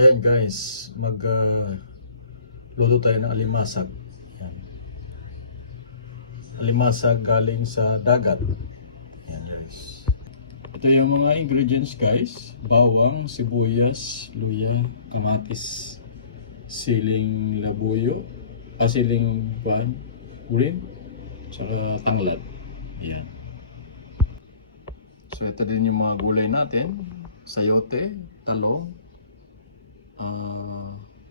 Ayan guys, luto tayo ng alimasag. Ayan. Alimasag galing sa dagat. Ayan guys. Ito yung mga ingredients guys. Bawang, sibuyas, luya, kamatis, siling labuyo, siling green, tsaka tanglad. Ayan. So ito din yung mga gulay natin. Sayote, talong,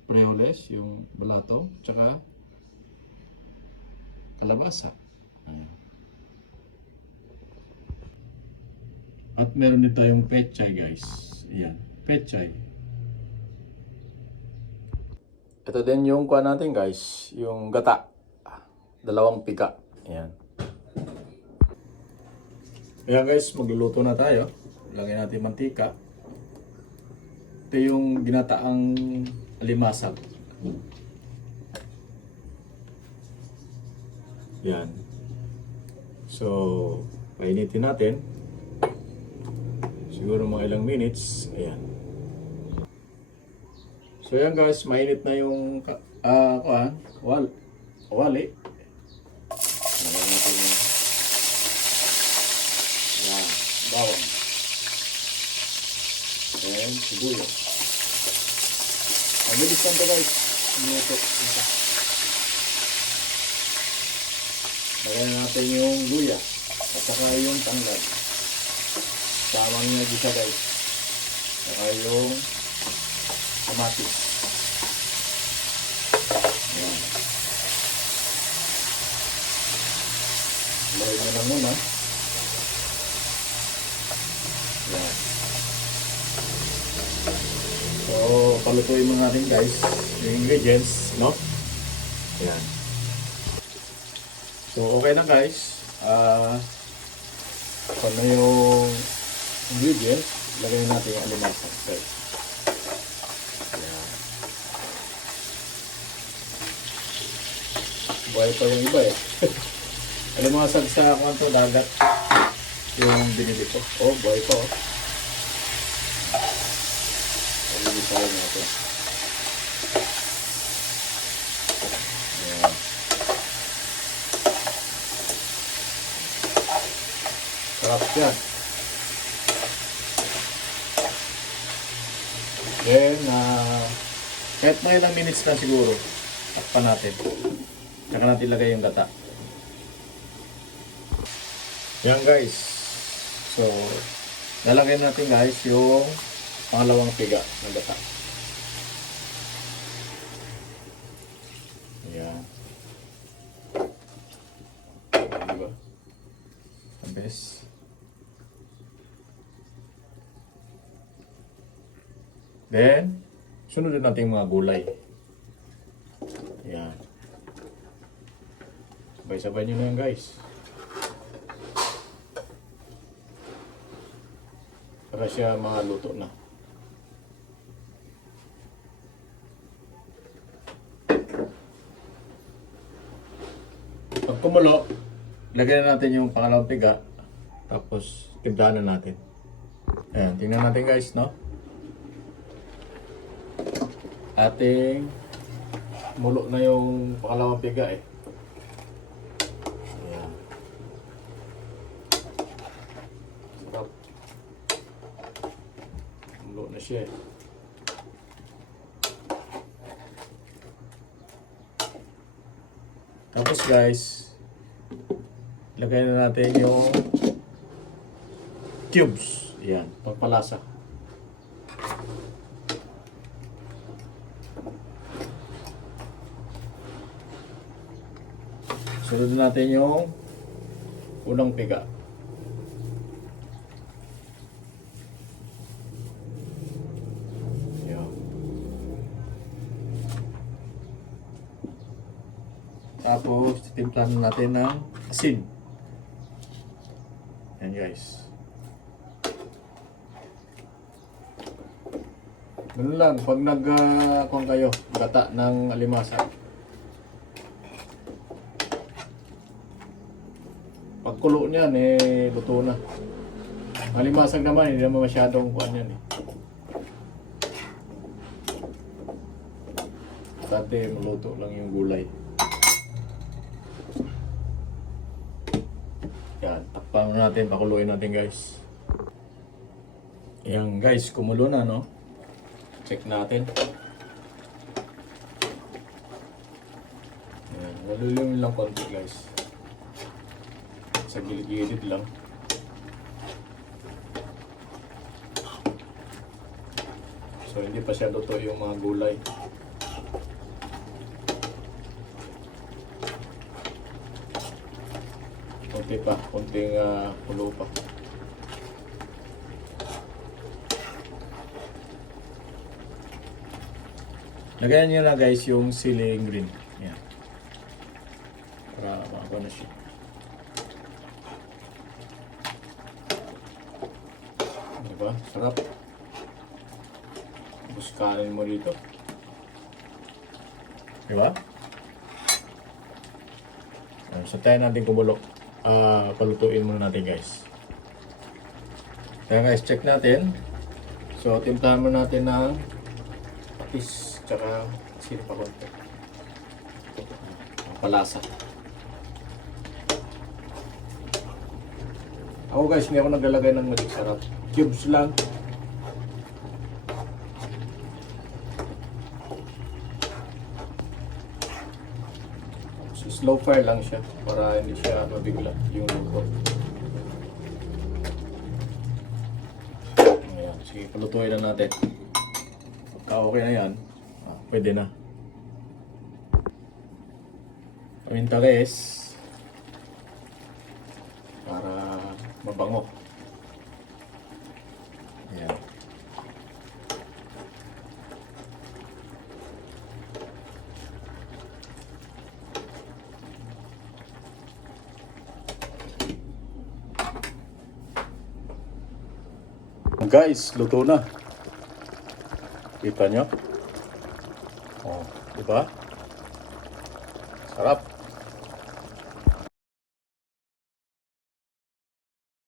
frijoles, yung balato, tsaka kalabasa. Ayan. At meron din tayong pechay guys. Ayan, pechay. Ito din yung kuha natin guys, yung gata. Dalawang piga. Ayan. Ayan guys, magluluto na tayo. Lagyan natin mantika. Ito yung ginataang alimasag. Yan. So, painitin natin. Siguro mga ilang minutes. Ayan. So yan guys, mainit na yung wali. Lagyan natin yung bawang. And sibuyas. Mabilis lang ito guys. Lagyan natin yung luya at saka yung tanglad. Tamang niya gisa guys. Saka yung kamatis. Ayan. Lagyan mo lang muna. Ayan. So, palutuin mo natin guys yung ingredients, no? Ayan. So, okay na guys. Kung ano yung ingredients, lagay natin yung alimasag guys. Ayan. Buhay pa yung iba eh. Alimasag sa kwanto dagat yung binili ko. Oh, buhay pa oh. Pag-ibisahin natin. Ayan. Sarap yan. Then, kahit mga ilang minutes na siguro, takpan natin. Saka natin ilagay yung gata. Yan guys. So, lalagay natin guys yung pangalawang piga ng gata. Ayan. Diba? Ang best. Then, sunod natin mga gulay. Ayan. Sabay-sabay nyo na yan guys. Para siya mga luto na. Pag kumulo, lagyan na natin yung pangalawang piga. Tapos, timplahan na natin. Ayan, tingnan natin guys, no? Ating mulo na yung pangalawang piga eh. Ayan. Sarap. Mulo na siya eh. Tapos guys, lagay na natin yung cubes. Ayan, pagpalasa. Sunod natin yung unang piga. Ayan. Tapos, titimplahan natin ng asin. Ayan guys. Ganun lang, pag nag-kuhan kayo, gata ng alimasag. Pagkulo niyan, luto na. Alimasag naman, hindi naman masyadong kuhan yan eh. Importante maluto lang yung gulay. Yan, takpan natin, pakuluin natin guys. Yan guys, kumulo na no. Check natin. Yan, malulim lang konti guys. Sa gilid-gilid lang. So hindi pa siya luto yung mga gulay. Konti pa, konting kulo pa. Lagayan nyo na guys yung siling green. Yan. Para makakuha na siya. Diba? Sarap. Buskanin mo dito. Diba? So tayo natin kumulok. Palutuin muna natin guys. Kaya guys, check natin. So timplahan mo natin ng patis tsaka asin pa konti. Palasa. Ako guys, hindi ako naglalagay ng magic sarap. Cubes lang. So, slow fire lang siya para hindi siya mabigla yung luto. Ayan, sige, palutuin na natin. Pagka okay na yan, pwede na. Paminta guys para mabango. Ayan. Guys, luto na. Kita nyo? Oh, diba? Sarap.